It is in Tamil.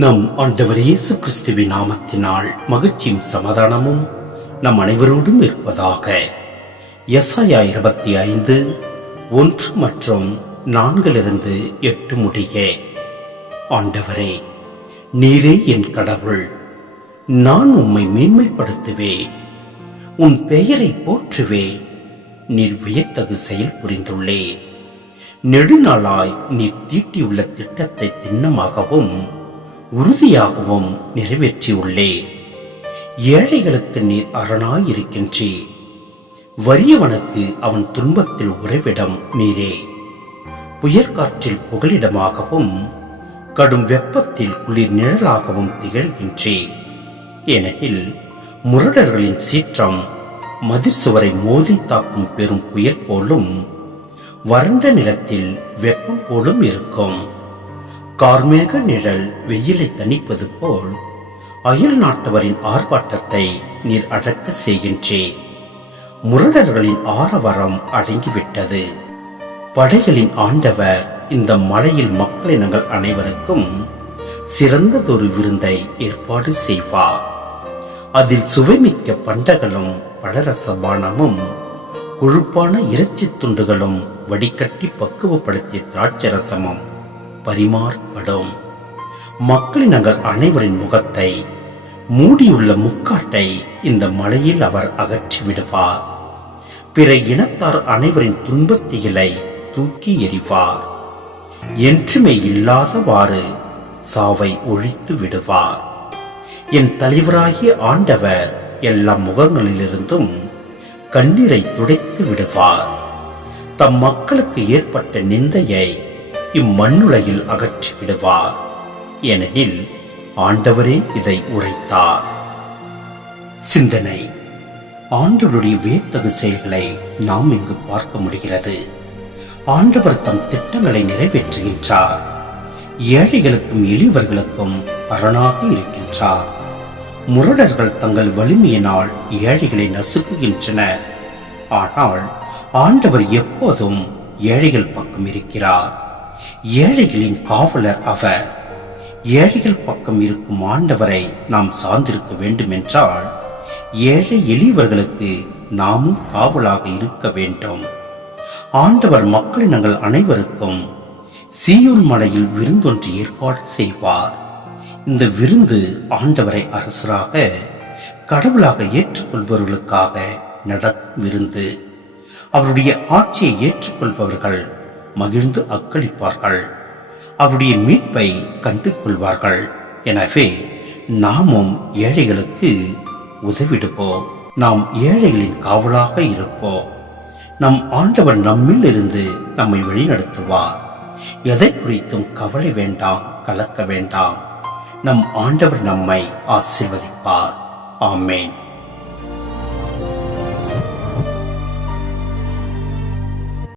நம் ஆண்டவர் இயேசு கிறிஸ்துவின் நாமத்தினால் மகிழ்ச்சியும் சமாதானமும் நம் அனைவரோடும் இருப்பதாக. எசாயா 25:1 மற்றும் 4-8 முடிய. ஆண்டவரே, நீரே என் கடவுள், நான் உம்மை மேன்மைப்படுத்துவேன், உன் பெயரை போற்றுவேன். நீர் வியத்தகு செயல் புரிந்துள்ளே. நெடுநாளாய் நீர் தீட்டியுள்ள திட்டத்தை திண்ணமாகவும் உறுதியாகவும் நிறைவேற்றியுள்ளே. ஏழைகளுக்கு நீர் அரணாயிருக்கின்றே, வறியவனுக்கு அவன் துன்பத்தில் உறைவிடம் நீரே. புயற்காற்றில் புகலிடமாகவும் கடும் வெப்பத்தில் குளிர் நிழலாகவும் திகழ்கின்றே. ஏனெனில் முரடர்களின் சீற்றம் மதிர் சுவரை மோதி தாக்கும் பெரும் புயல் போலும் வறண்ட நிலத்தில் வெப்பம் போலும் இருக்கும். கார்மேக நிழல் வெயிலை தணிப்பது போல் அயல் நாட்டவரின் ஆர்ப்பாட்டத்தை நீர் அடக்க செய்கின்றே. முரடர்களின் ஆரவாரம் அடங்கிவிட்டது. படைகளின் ஆண்டவர் இந்த மலையில் மக்களினங்கள் அனைவருக்கும் சிறந்ததொரு விருந்தை ஏற்பாடு செய்வார். அதில் சுவைமிக்க பண்டங்களும் பழரசபானமும் கொழுப்பான இறைச்சி துண்டுகளும் வடிகட்டி பக்குவப்படுத்திய திராட்சரசமும் பரிமாறப்படும். மக்களினங்கள் அனைவரின் முகத்தை மூடியுள்ள முக்காட்டை இந்த மலையில் அவர் அகற்றி விடுவார். பிற இனத்தார் அனைவரின் துன்பத்திகளை தூக்கி எறிவார். என்றுமே இல்லாதவாறு சாவை ஒழித்து விடுவார். என் தலைவராகிய ஆண்டவர் எல்லா முகங்களிலிருந்தும் கண்ணீரை துடைத்து விடுவார். தம் மக்களுக்கு ஏற்பட்ட நிந்தையை இம்மண்ணுலகில் அகற்றி விடுவார். ஏனெனில் ஆண்டவரே இதை உரைத்தார். சிந்தனை. ஆண்டவருடைய வியத்தகு செயல்களை நாம் இங்கு பார்க்க முடிகிறது. ஆண்டவர் தம் திட்டங்களை நிறைவேற்றுகின்றார். ஏழைகளுக்கும் எளியவர்களுக்கும் அரணாக இருக்கின்றார். முரடர்கள் தங்கள் வலிமையினால் ஏழைகளை நசுக்குகின்றனர். ஆனால் ஆண்டவர் எப்போதும் ஏழைகள் பக்கம் இருக்கிறார். ஏழைகளின் காவலர் அவர். ஏழைகள் பக்கம் இருக்கும் ஆண்டவரை நாம் சார்ந்திருக்க வேண்டுமென்றால் ஏழை எளியவர்களுக்கு நாமும் காவலாக இருக்க வேண்டும். ஆண்டவர் மக்களினங்கள் அனைவருக்கும் சீயோன் மலையில் விருந்தொன்று ஏற்பாடு செய்வார். இந்த விருந்து ஆண்டவரை அரசராக கடவுளாக ஏற்றுக்கொள்பவர்களுக்காக நடக்கும் விருந்து. அவருடைய ஆட்சியை ஏற்றுக்கொள்பவர்கள் மகிழ்ந்து அக்களிப்பார்கள். அவருடைய மீட்பை கண்டு கொள்வார்கள். எனவே நாமும் ஏழைகளுக்கு உதவிடுவோம். நாம் ஏழைகளின் காவலாக இருப்போம். நம் ஆண்டவர் நம்மில் இருந்து நம்மை வழிநடத்துவார். எதை குறித்தும் கவலை வேண்டாம், கலக்க வேண்டாம். நம் ஆண்டவர் நம்மை ஆசீர்வதிப்பார். ஆமேன்.